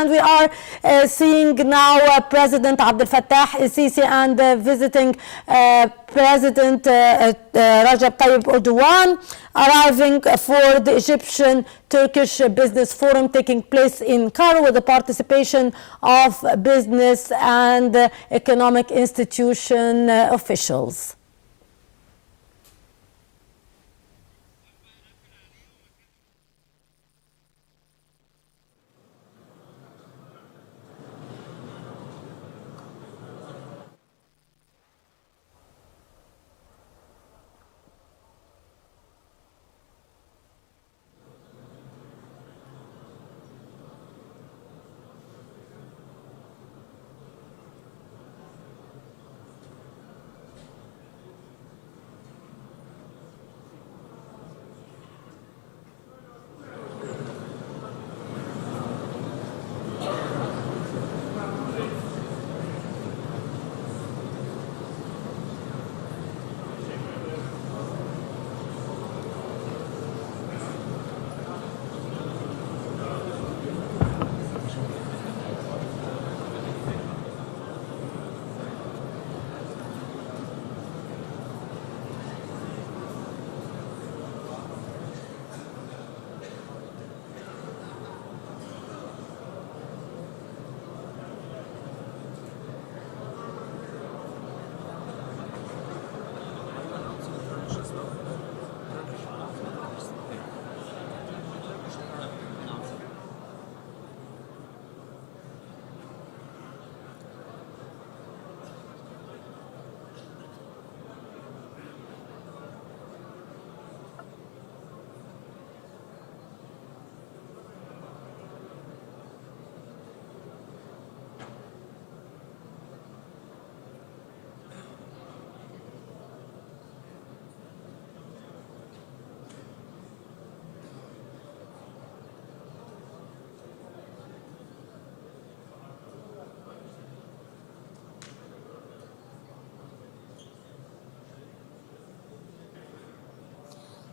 And we are seeing now President Abdel Fattah El-Sisi and visiting President Recep Tayyip Erdogan arriving for the Egyptian-Turkish Business Forum taking place in Cairo with the participation of business and economic institution officials.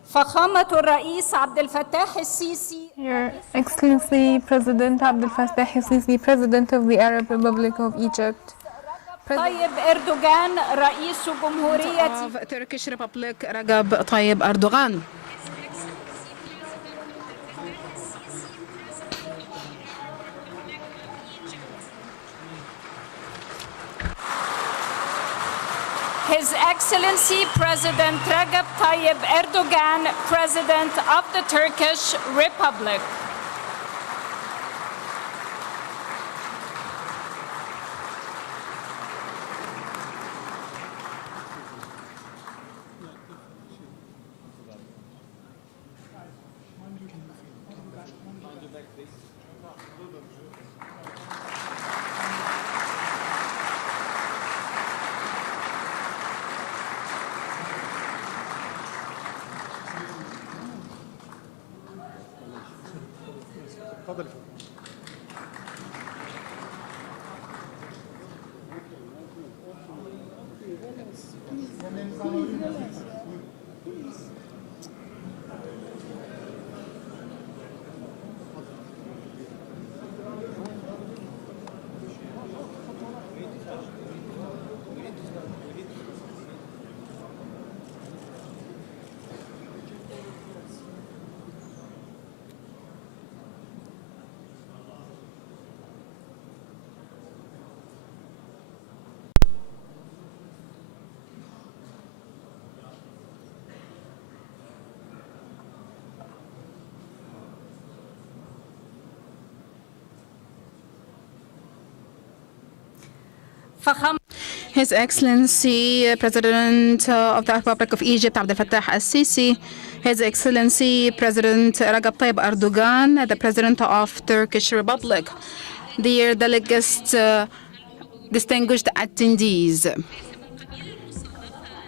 فخامة الرئيس عبد الفتاح السيسي Your Excellency President Abdel Fattah el-Sisi, President of the Arab Republic of Egypt. طيب أردوغان رئيس جمهورية of Turkish Republic Recep Tayyip Erdogan. His Excellency President Recep Tayyip Erdogan, President of the Turkish Republic. His Excellency President of the Republic of Egypt Abdel Fattah el-Sisi, His Excellency President Recep Tayyip Erdogan, the President of Turkish Republic, dear delegates, distinguished attendees.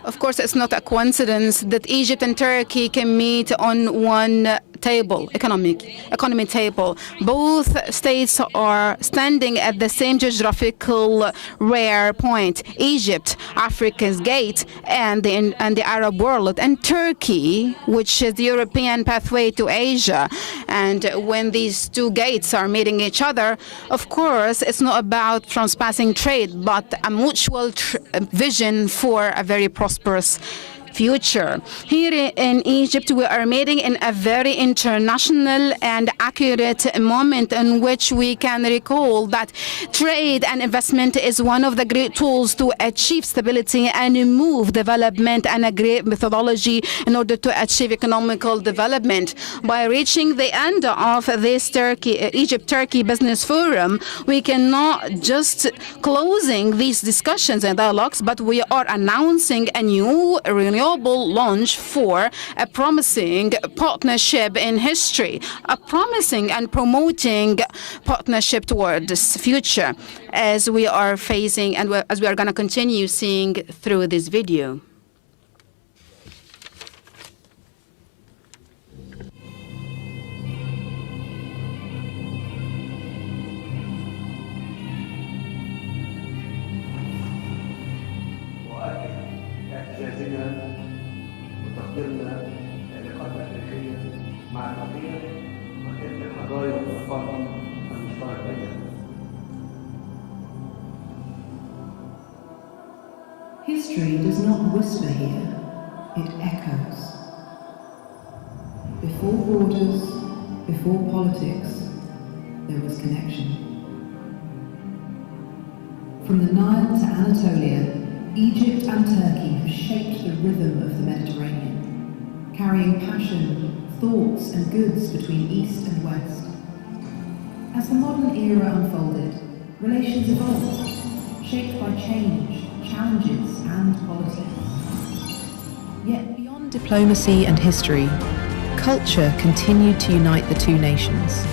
Of course, it's not a coincidence that Egypt and Turkey can meet on one economy table. Both states are standing at the same geographical rare point. Egypt, Africa's gate, and the Arab world, and Turkey, which is the European pathway to Asia. And when these two gates are meeting each other, of course, it's not about transpassing trade, but a mutual vision for a very prosperous future. Here in Egypt, we are meeting in a very international and accurate moment in which we can recall that trade and investment is one of the great tools to achieve stability and move development, and a great methodology in order to achieve economical development. By reaching the end of this Egypt-Turkey Business Forum, we cannot just closing these discussions and dialogues, but we are announcing a new renewable launch for a promising partnership in history, a promising and promoting partnership toward this future, as we are facing and as we are going to continue seeing through this video. History does not whisper here, it echoes. Before borders, before politics, there was connection. From the Nile to Anatolia, Egypt and Turkey have shaped the rhythm of the Mediterranean, carrying passion, thoughts and goods between East and West. As the modern era unfolded, relations evolved, shaped by change, challenges and politics. Yet beyond diplomacy and history, culture continued to unite the two nations.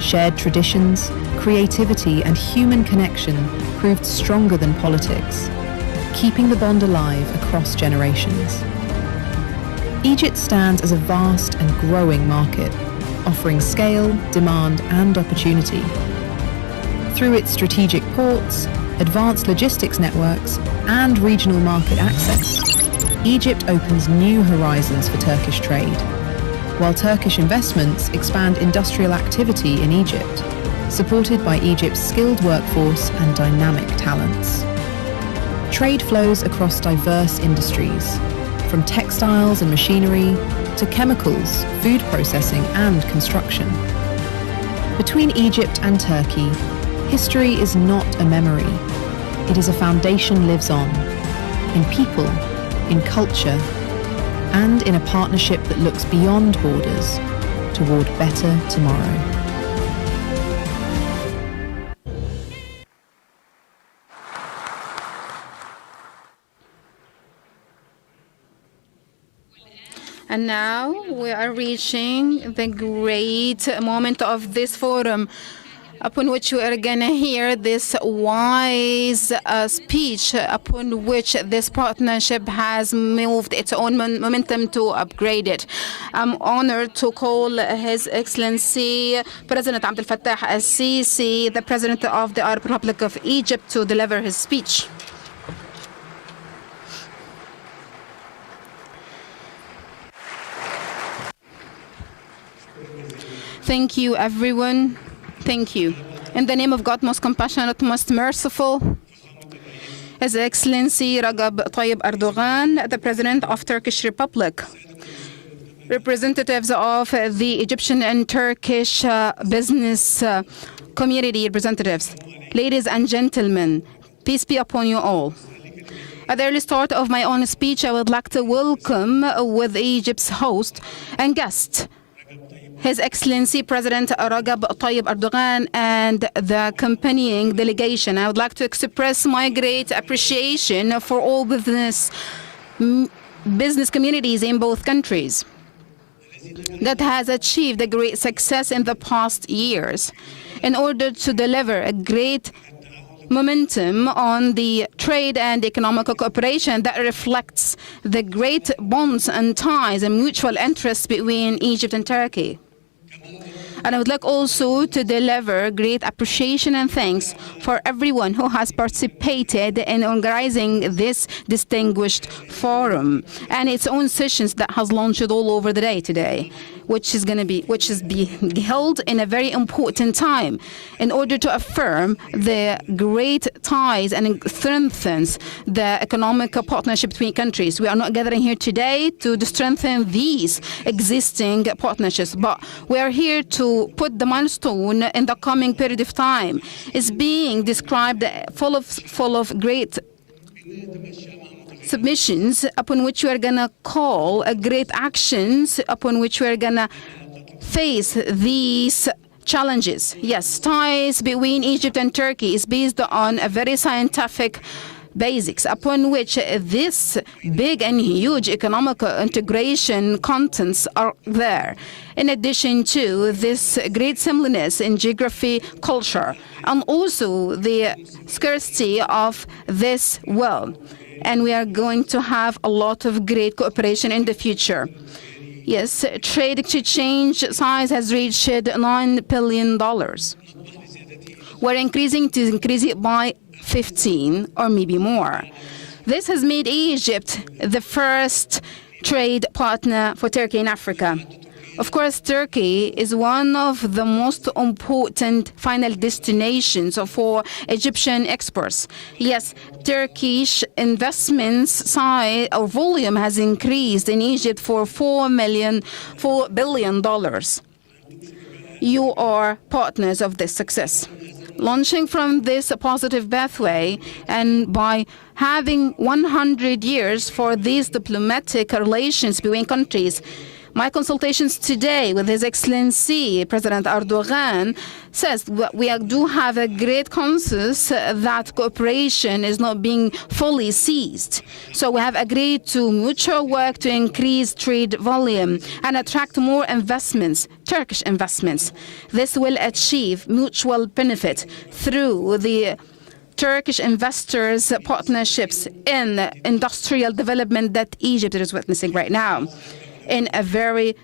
Shared traditions, creativity and human connection proved stronger than politics, keeping the bond alive across generations. Egypt stands as a vast and growing market, offering scale, demand and opportunity. Through its strategic ports, advanced logistics networks and regional market access, Egypt opens new horizons for Turkish trade, while Turkish investments expand industrial activity in Egypt, supported by Egypt's skilled workforce and dynamic talents. Trade flows across diverse industries, from textiles and machinery to chemicals, food processing and construction. Between Egypt and Turkey, history is not a memory. It is a foundation lives on, in people, in culture, and in a partnership that looks beyond borders toward better tomorrow. And now we are reaching the great moment of this forum, upon which we are going to hear this wise speech, upon which this partnership has moved its own momentum to upgrade it. I'm honored to call His Excellency President Abdel Fattah el-Sisi, the President of the Arab Republic of Egypt, to deliver his speech. Thank you, everyone. Thank you. In the name of God, most compassionate, most merciful, His Excellency Recep Tayyip Erdogan, the President of Turkish Republic, representatives of the Egyptian and Turkish business community representatives, ladies and gentlemen, peace be upon you all. At the early start of my own speech, I would like to welcome with Egypt's host and guest, His Excellency President Recep Tayyip Erdogan and the accompanying delegation. I would like to express my great appreciation for all business communities in both countries that has achieved a great success in the past years in order to deliver a great momentum on the trade and economic cooperation that reflects the great bonds and ties and mutual interests between Egypt and Turkey. And I would like also to deliver great appreciation and thanks for everyone who has participated in organizing this distinguished forum and its own sessions that has launched all over the day today, which is being held in a very important time in order to affirm the great ties and strengthens the economic partnership between countries. We are not gathering here today to strengthen these existing partnerships, but we are here to put the milestone in the coming period of time. It's being described full of great submissions upon which we are going to call great actions upon which we are going to face these challenges. Yes, ties between Egypt and Turkey is based on a very scientific basics upon which this big and huge economic integration contents are there. In addition to this great similarness in geography, culture, and also the scarcity of this world. And we are going to have a lot of great cooperation in the future. Yes, trade exchange size has reached $9 billion. We're increasing it by 15 or maybe more. This has made Egypt the first trade partner for Turkey in Africa. Of course, Turkey is one of the most important final destinations for Egyptian exports. Yes, Turkish investments size or volume has increased in Egypt for $4 billion. You are partners of this success. Launching from this positive pathway and by having 100 years for these diplomatic relations between countries, my consultations today with His Excellency President Erdogan says that we do have a great consensus that cooperation is not being fully seized. So we have agreed to mutual work to increase trade volume and attract more investments, Turkish investments. This will achieve mutual benefit through the Turkish investors' partnerships in industrial development that Egypt is witnessing right now in a very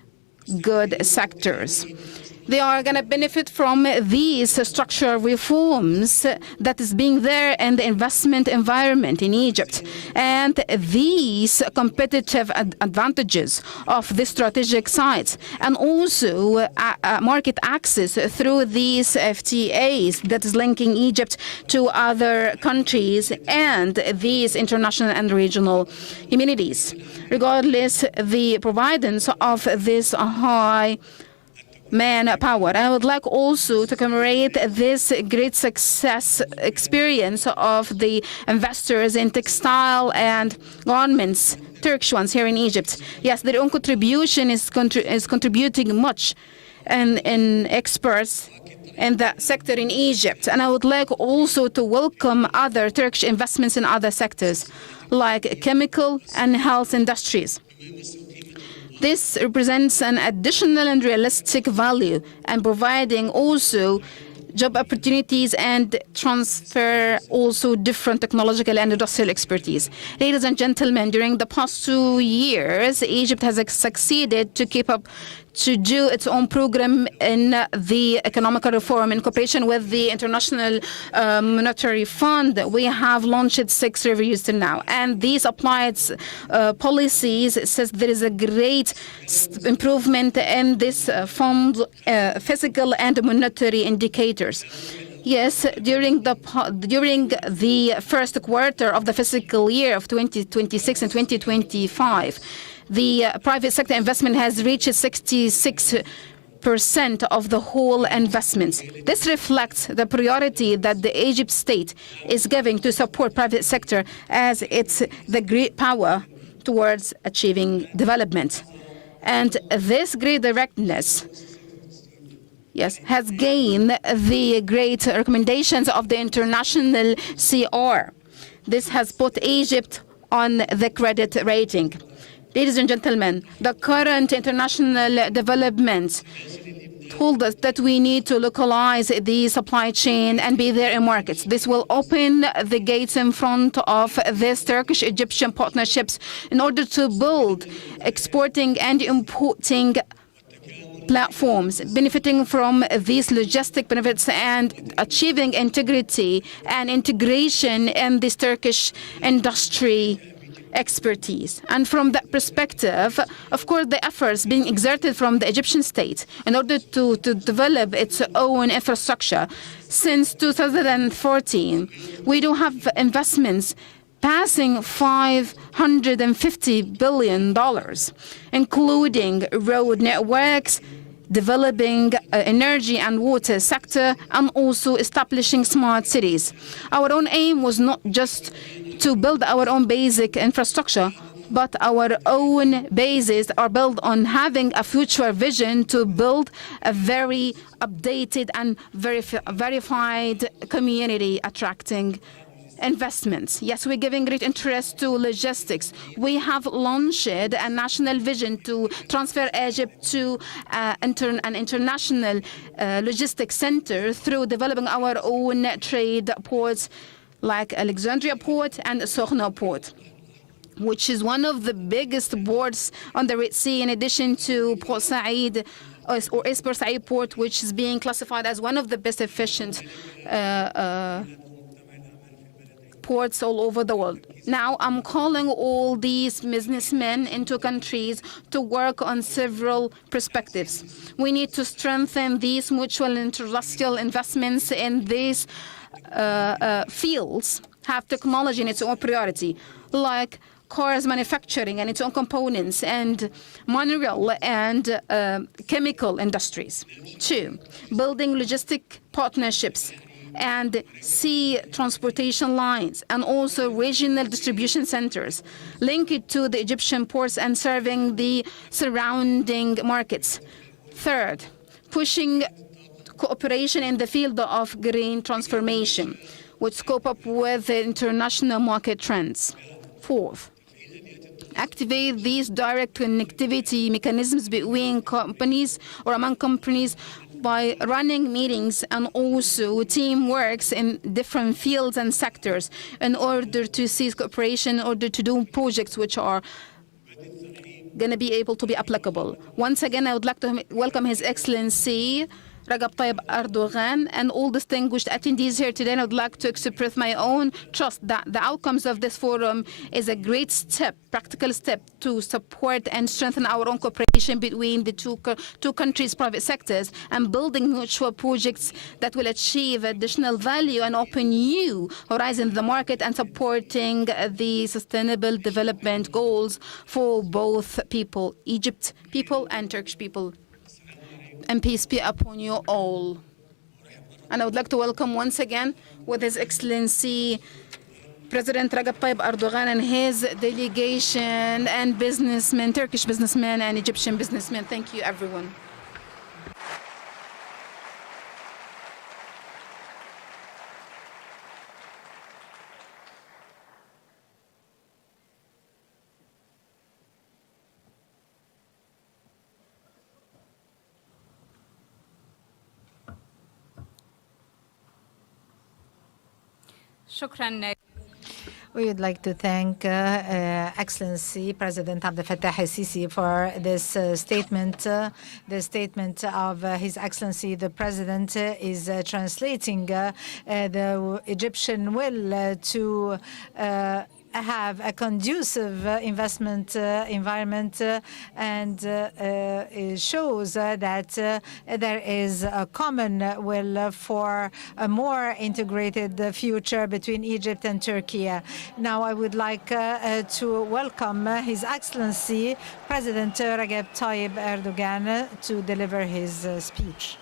good sectors. They are going to benefit from these structural reforms that is being there in the investment environment in Egypt. And these competitive advantages of the strategic sites and also market access through these FTAs that is linking Egypt to other countries and these international and regional communities. Regardless the providence of this high manpower. I would like also to commemorate this great success experience of the investors in textile and garments, Turkish ones here in Egypt. Yes, their own contribution is contributing much in experts in that sector in Egypt. And I would like also to welcome other Turkish investments in other sectors, like chemical and health industries. This represents an additional and realistic value and providing also job opportunities and transfer also different technological and industrial expertise. Ladies and gentlemen, during the past 2 years, Egypt has succeeded to keep up to do its own program in the economic reform in cooperation with the International Monetary Fund. We have launched 6 reviews till now, and these applied policies says there is a great improvement in this fund physical and monetary indicators. Yes, during the first quarter of the fiscal year of 2026 and 2025, the private sector investment has reached 66% of the whole investments. This reflects the priority that the Egypt state is giving to support private sector as it's the great power towards achieving development. And this great directness, yes, has gained the great recommendations of the international CR. This has put Egypt on the credit rating. Ladies and gentlemen, the current international developments told us that we need to localize the supply chain and be there in markets. This will open the gates in front of this Turkish-Egyptian partnerships in order to build exporting and importing platforms, benefiting from these logistic benefits and achieving integrity and integration in this Turkish industry expertise. And from that perspective, of course, the efforts being exerted from the Egyptian state in order to develop its own infrastructure. Since 2014, we do have investments passing $550 billion, including road networks, developing energy and water sector, and also establishing smart cities. Our own aim was not just to build our own basic infrastructure, but our own bases are built on having a future vision to build a very updated and verified community attracting investments. Yes, we're giving great interest to logistics. We have launched a national vision to transfer Egypt to an international logistics center through developing our own trade ports like Alexandria Port and Sokhna Port, which is one of the biggest ports on the Red Sea, in addition to Port Said or East Port Said Port, which is being classified as one of the best efficient ports all over the world. Now, I'm calling all these businessmen into countries to work on several perspectives. We need to strengthen these mutual industrial investments in these fields, have technology in its own priority, like cars manufacturing and its own components, and mineral and chemical industries. 2, building logistic partnerships and sea transportation lines, and also regional distribution centers linked to the Egyptian ports and serving the surrounding markets. 3rd, pushing cooperation in the field of green transformation, which cope up with the international market trends. 4th, activate these direct connectivity mechanisms between companies or among companies by running meetings and also teamworks in different fields and sectors in order to seize cooperation, in order to do projects which are going to be able to be applicable. Once again, I would like to welcome His Excellency Recep Tayyip Erdogan and all distinguished attendees here today. And I would like to express my own trust that the outcomes of this forum is a great step, practical step, to support and strengthen our own cooperation between the two countries' private sectors and building mutual projects that will achieve additional value and open new horizons in the market and supporting the sustainable development goals for both people, Egypt people and Turkish people. And peace be upon you all. And I would like to welcome once again with His Excellency President Recep Tayyip Erdogan and his delegation and businessmen, Turkish businessmen and Egyptian businessmen. Thank you, everyone. We would like to thank Excellency President Abdel Fattah el-Sisi for this statement. The statement of His Excellency the President is translating the Egyptian will to have a conducive investment environment, and it shows that there is a common will for a more integrated future between Egypt and Turkey. Now I would like to welcome His Excellency President Recep Tayyip Erdogan to deliver his speech.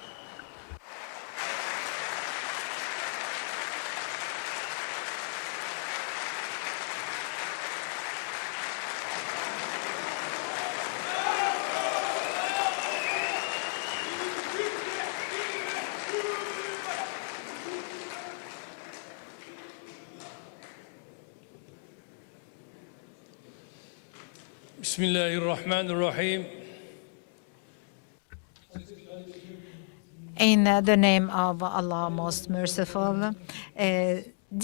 بسم الله الرحمن الرحيم. In the name of Allah most merciful,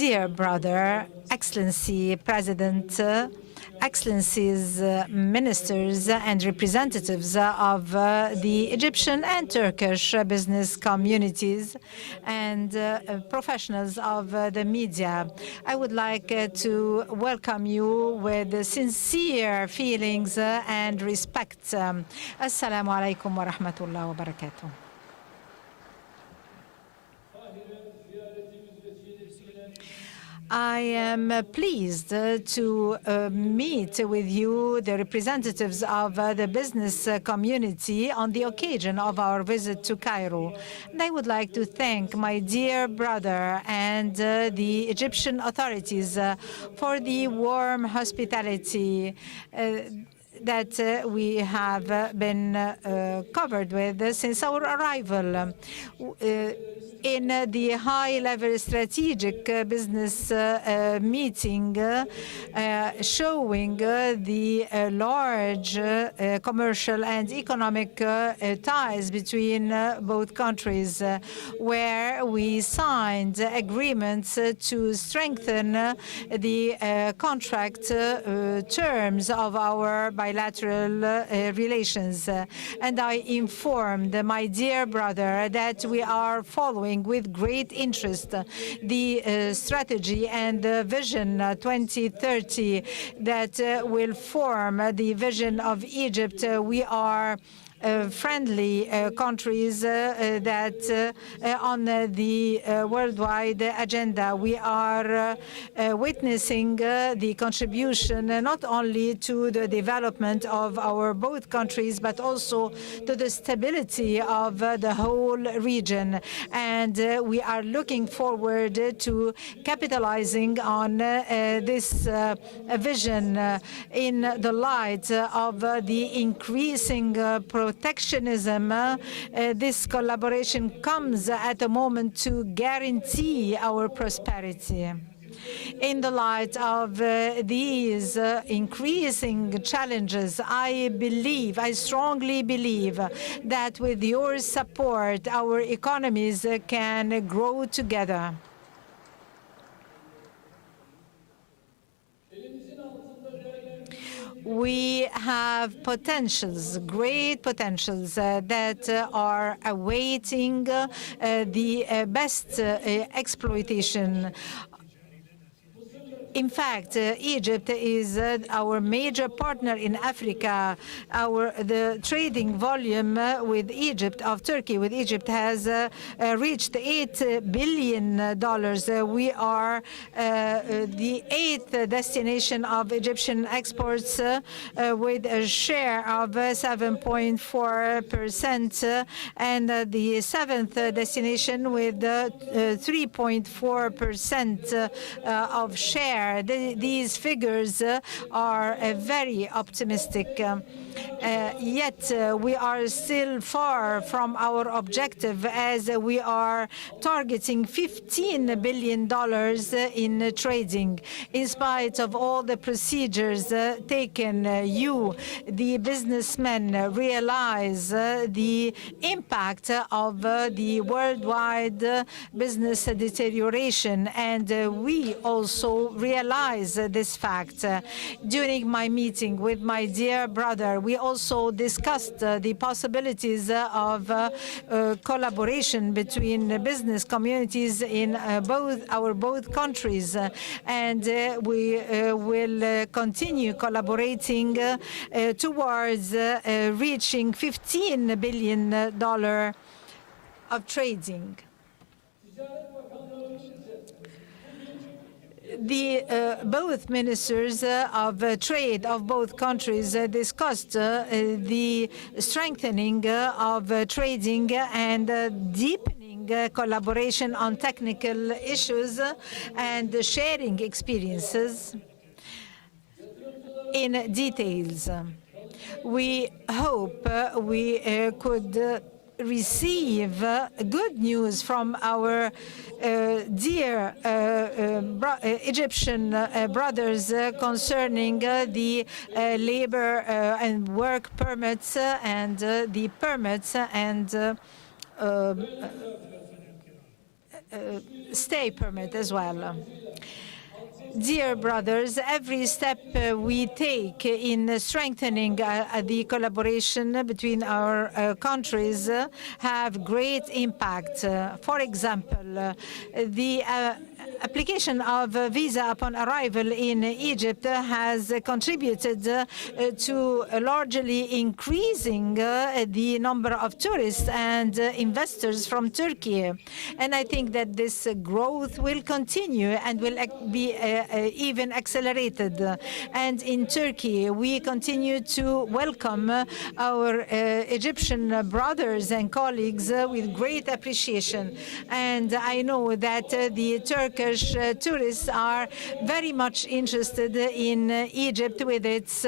dear brother, Excellency President, Excellencies, ministers and representatives of the Egyptian and Turkish business communities and professionals of the media. I would like to welcome you with sincere feelings and respect. Assalamu alaikum wa rahmatullahi wa barakatuh. I am pleased to meet with you, the representatives of the business community, on the occasion of our visit to Cairo. And I would like to thank my dear brother and the Egyptian authorities for the warm hospitality that we have been covered with since our arrival. In the high-level strategic business meeting showing the large commercial and economic ties between both countries, where we signed agreements to strengthen the contract terms of our bilateral relations. And I informed my dear brother that we are following with great interest the strategy and the vision 2030 that will form the vision of Egypt. We are friendly countries that on the worldwide agenda. We are witnessing the contribution not only to the development of our both countries, but also to the stability of the whole region. And we are looking forward to capitalizing on this vision in the light of the increasing protectionism. This collaboration comes at a moment to guarantee our prosperity. In the light of these increasing challenges, I strongly believe that with your support, our economies can grow together. We have potentials, great potentials that are awaiting the best exploitation. In fact, Egypt is our major partner in Africa. The trading volume with Egypt, of Turkey with Egypt, has reached $8 billion. We are the 8th destination of Egyptian exports with a share of 7.4%, and the 7th destination with 3.4% of share. These figures are very optimistic. Yet we are still far from our objective, as we are targeting $15 billion in trading. In spite of all the procedures taken, you, the businessmen, realize the impact of the worldwide business deterioration, and we also realize this fact. During my meeting with my dear brother, we also discussed the possibilities of collaboration between business communities in both countries, and we will continue collaborating towards reaching $15 billion of trading. Both ministers of trade of both countries discussed the strengthening of trading and deepening collaboration on technical issues and sharing experiences in details. We hope we could receive good news from our dear Egyptian brothers concerning the labor and work permits and the permits and stay permit as well. Dear brothers, every step we take in strengthening the collaboration between our countries have great impact. For example, the application of a visa upon arrival in Egypt has contributed to largely increasing the number of tourists and investors from Turkey. And I think that this growth will continue and will be even accelerated. And in Turkey, we continue to welcome our Egyptian brothers and colleagues with great appreciation. And I know that the Turkish tourists are very much interested in Egypt with its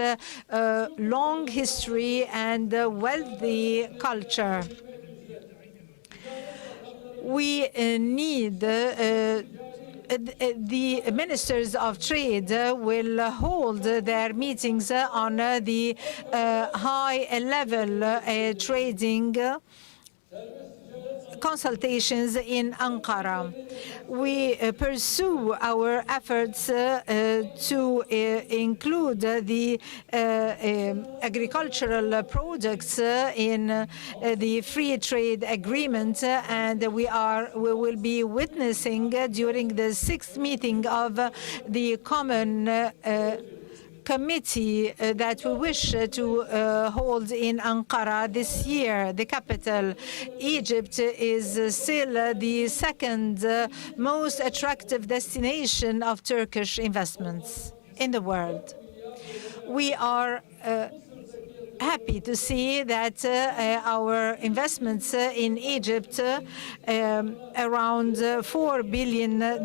long history and wealthy culture. We need the ministers of trade will hold their meetings on the high-level trading consultations in Ankara. We pursue our efforts to include the agricultural products in the free trade agreement, and we will be witnessing during the 6th meeting of the common committee that we wish to hold in Ankara this year, the capital. Egypt is still the second most attractive destination of Turkish investments in the world. We are happy to see that our investments in Egypt, around $4 billion,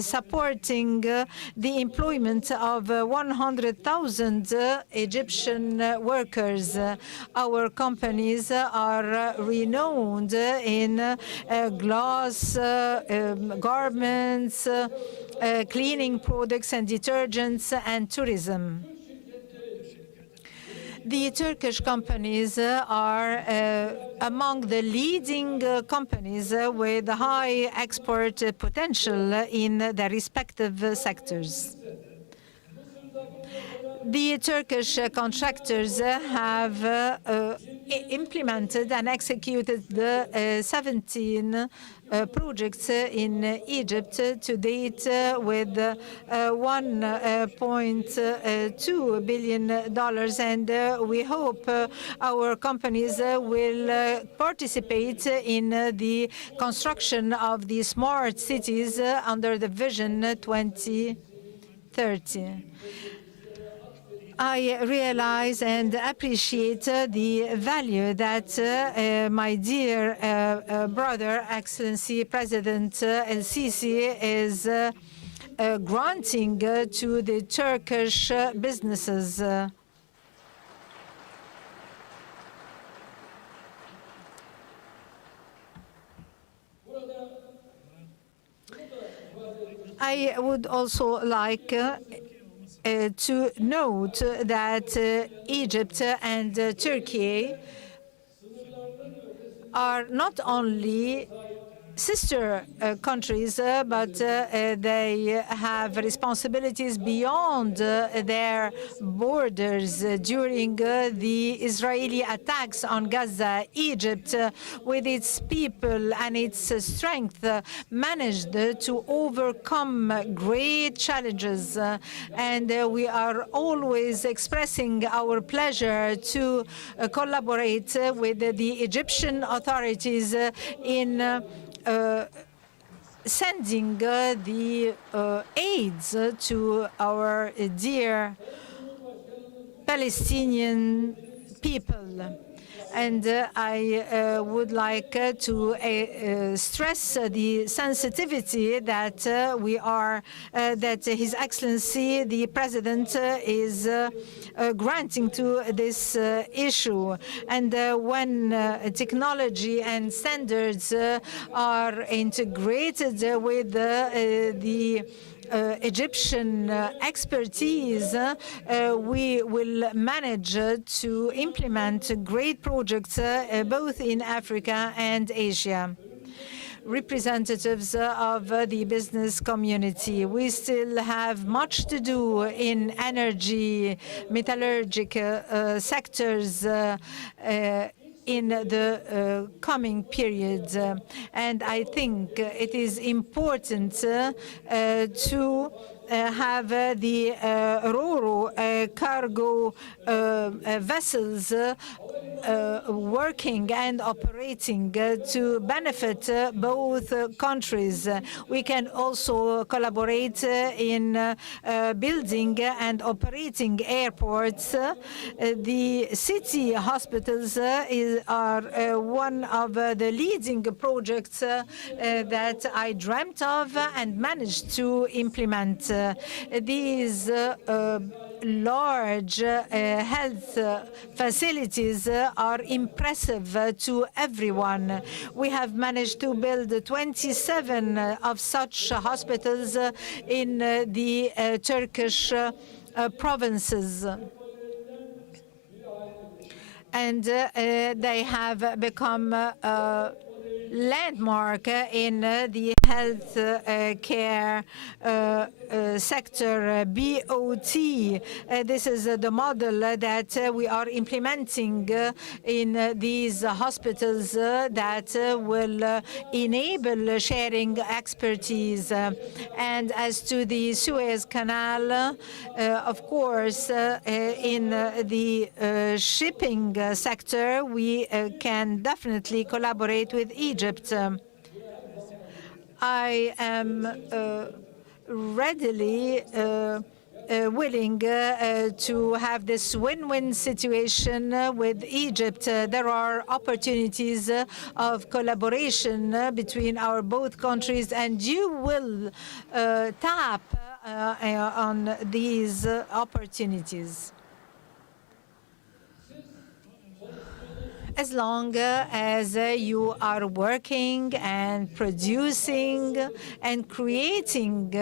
supporting the employment of 100,000 Egyptian workers. Our companies are renowned in glass, garments, cleaning products and detergents, and tourism. The Turkish companies are among the leading companies with high export potential in their respective sectors. The Turkish contractors have implemented and executed the 17 projects in Egypt to date with $1.2 billion, and we hope our companies will participate in the construction of the smart cities under the Vision 2030. I realize and appreciate the value that my dear brother, Excellency President El-Sisi, is granting to the Turkish businesses. I would also like to note that Egypt and Turkey are not only sister countries, but they have responsibilities beyond their borders. During the Israeli attacks on Gaza, Egypt, with its people and its strength, managed to overcome great challenges. And we are always expressing our pleasure to collaborate with the Egyptian authorities in sending the aids to our dear Palestinian people. And I would like to stress the sensitivity that that His Excellency the President is granting to this issue. And when technology and standards are integrated with the Egyptian expertise, we will manage to implement great projects both in Africa and Asia. Representatives of the business community, we still have much to do in energy, metallurgical sectors in the coming periods. And I think it is important to have the Ro-Ro cargo vessels working and operating to benefit both countries. We can also collaborate in building and operating airports. The city hospitals are one of the leading projects that I dreamt of and managed to implement. These large health facilities are impressive to everyone. We have managed to build 27 of such hospitals in the Turkish provinces. And they have become landmark in the health care sector, BOT. This is the model that we are implementing in these hospitals that will enable sharing expertise. And as to the Suez Canal, of course, in the shipping sector, we can definitely collaborate with Egypt. I am readily willing to have this win-win situation with Egypt. There are opportunities of collaboration between our both countries, and you will tap on these opportunities. As long as you are working and producing and creating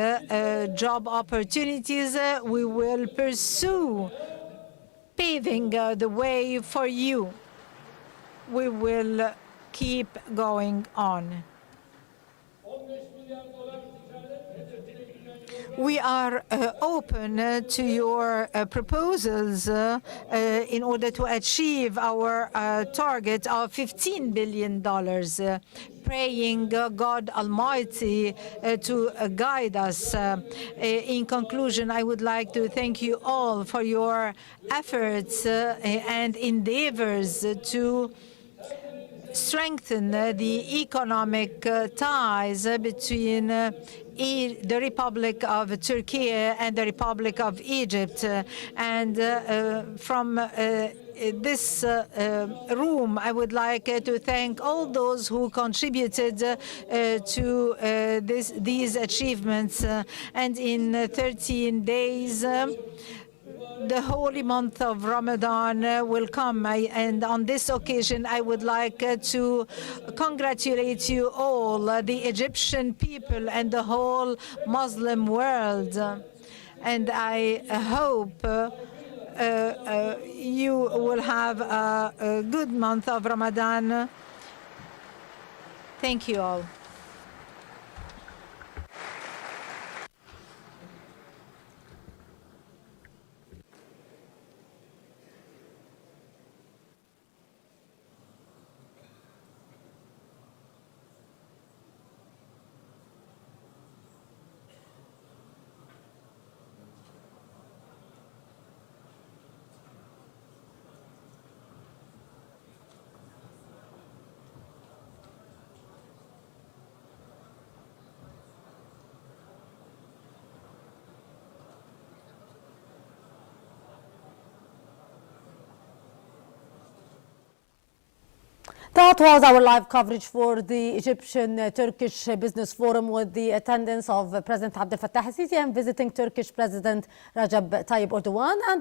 job opportunities, we will pursue paving the way for you. We will keep going on. We are open to your proposals in order to achieve our target of $15 billion, praying God Almighty to guide us. In conclusion, I would like to thank you all for your efforts and endeavors to strengthen the economic ties between the Republic of Turkey and the Republic of Egypt. And from this room, I would like to thank all those who contributed to these achievements. And in 13 days, the holy month of Ramadan will come, and on this occasion I would like to congratulate you all, the Egyptian people and the whole Muslim world. And I hope you will have a good month of Ramadan. Thank you all. That was our live coverage for the Egyptian-Turkish Business Forum with the attendance of President Abdel Fattah el-Sisi and visiting Turkish President Recep Tayyip Erdogan. And